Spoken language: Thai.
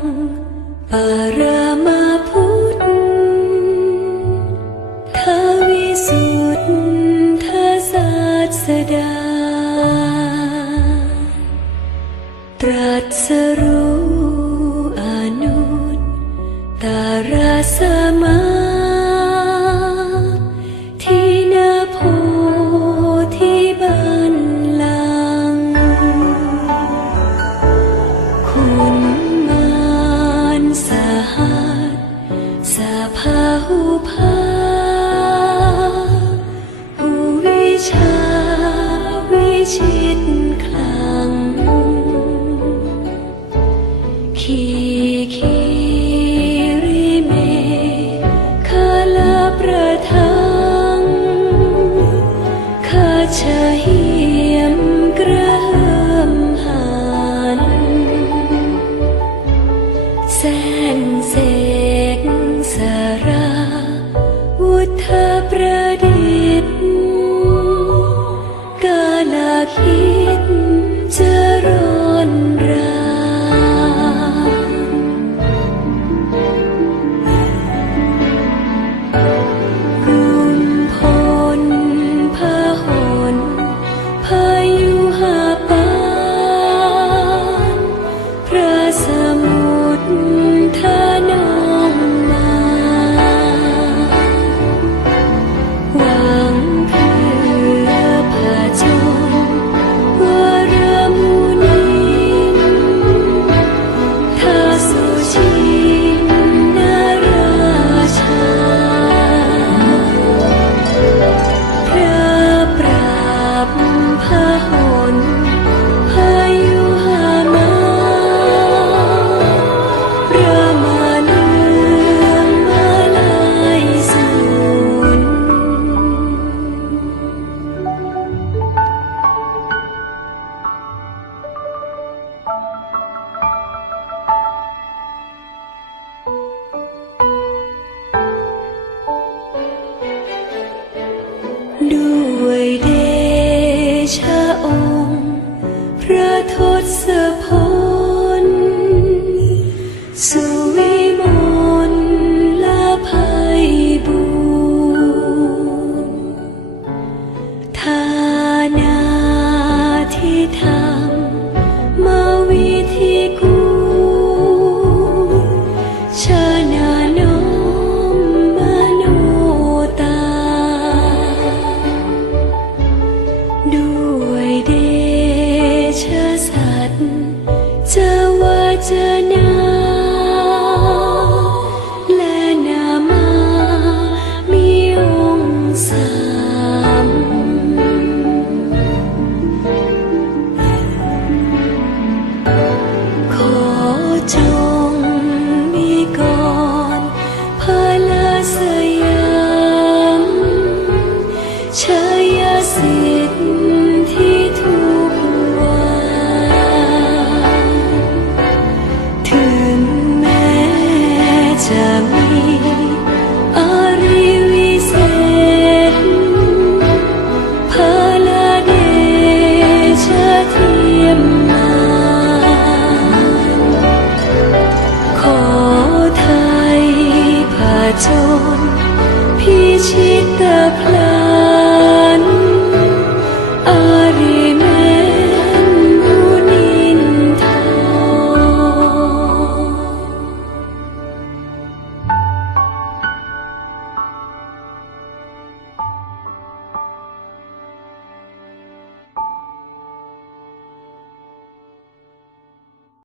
งปารามาพุทธทวิสุทธาศาสดา ตรัสรู้อนุตตารสา สภาหูภาหูวิชาวิชิต berada 寒 suppose the place.